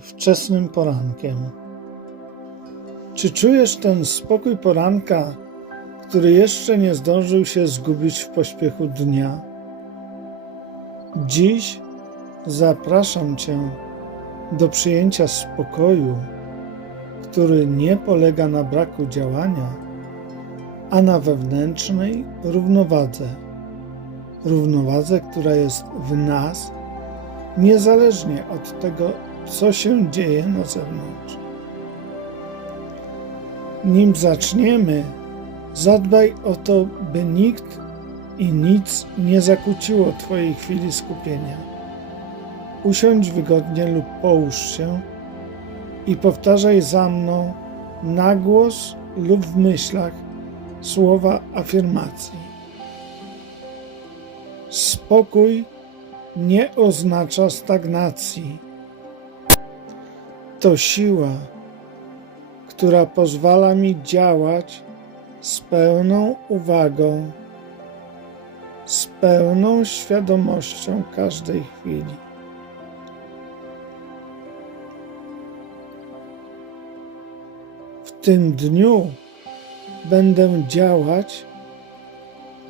wczesnym porankiem. Czy czujesz ten spokój poranka, który jeszcze nie zdążył się zgubić w pośpiechu dnia? Dziś zapraszam Cię do przyjęcia spokoju, który nie polega na braku działania, a na wewnętrznej równowadze. Równowadze, która jest w nas, niezależnie od tego, co się dzieje na zewnątrz. Nim zaczniemy, zadbaj o to, by nikt i nic nie zakłóciło Twojej chwili skupienia. Usiądź wygodnie lub połóż się i powtarzaj za mną na głos lub w myślach słowa afirmacji. Spokój nie oznacza stagnacji. To siła, która pozwala mi działać z pełną uwagą, z pełną świadomością każdej chwili. W tym dniu będę działać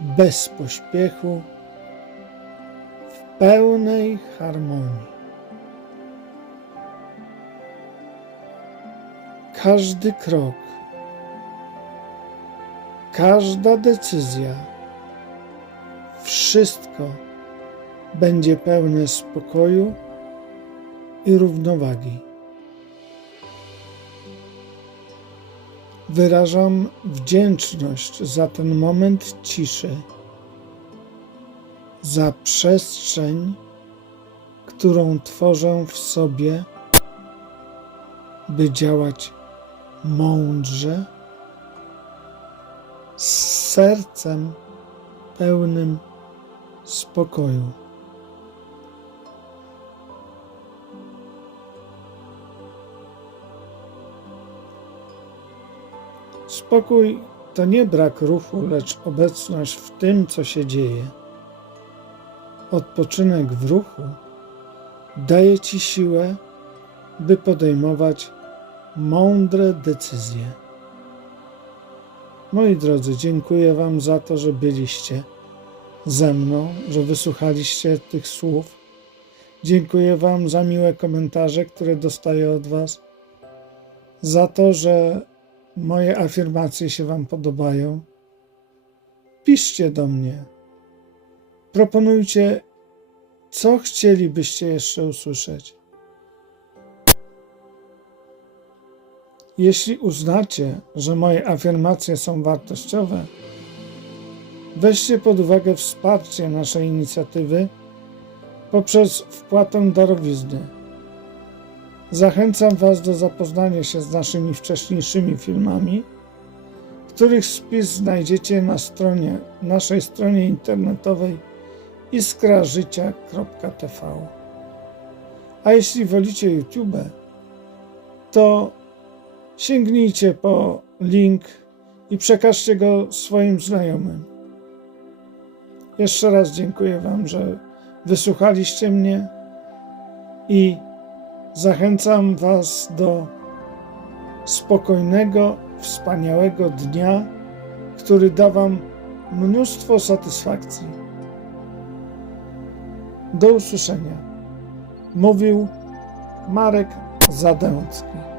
bez pośpiechu, w pełnej harmonii. Każdy krok, każda decyzja, wszystko będzie pełne spokoju i równowagi. Wyrażam wdzięczność za ten moment ciszy, za przestrzeń, którą tworzę w sobie, by działać mądrze, z sercem pełnym spokoju. Spokój to nie brak ruchu, lecz obecność w tym, co się dzieje. Odpoczynek w ruchu daje ci siłę, by podejmować mądre decyzje. Moi drodzy, dziękuję Wam za to, że byliście ze mną, że wysłuchaliście tych słów. Dziękuję Wam za miłe komentarze, które dostaję od Was, za to, że moje afirmacje się Wam podobają. Piszcie do mnie. Proponujcie, co chcielibyście jeszcze usłyszeć. Jeśli uznacie, że moje afirmacje są wartościowe, weźcie pod uwagę wsparcie naszej inicjatywy poprzez wpłatę darowizny. Zachęcam Was do zapoznania się z naszymi wcześniejszymi filmami, których spis znajdziecie na stronie, naszej stronie internetowej iskrażycia.tv. A jeśli wolicie YouTube, to sięgnijcie po link i przekażcie go swoim znajomym. Jeszcze raz dziękuję Wam, że wysłuchaliście mnie i zachęcam Was do spokojnego, wspaniałego dnia, który da Wam mnóstwo satysfakcji. Do usłyszenia. Mówił Marek Zadęcki.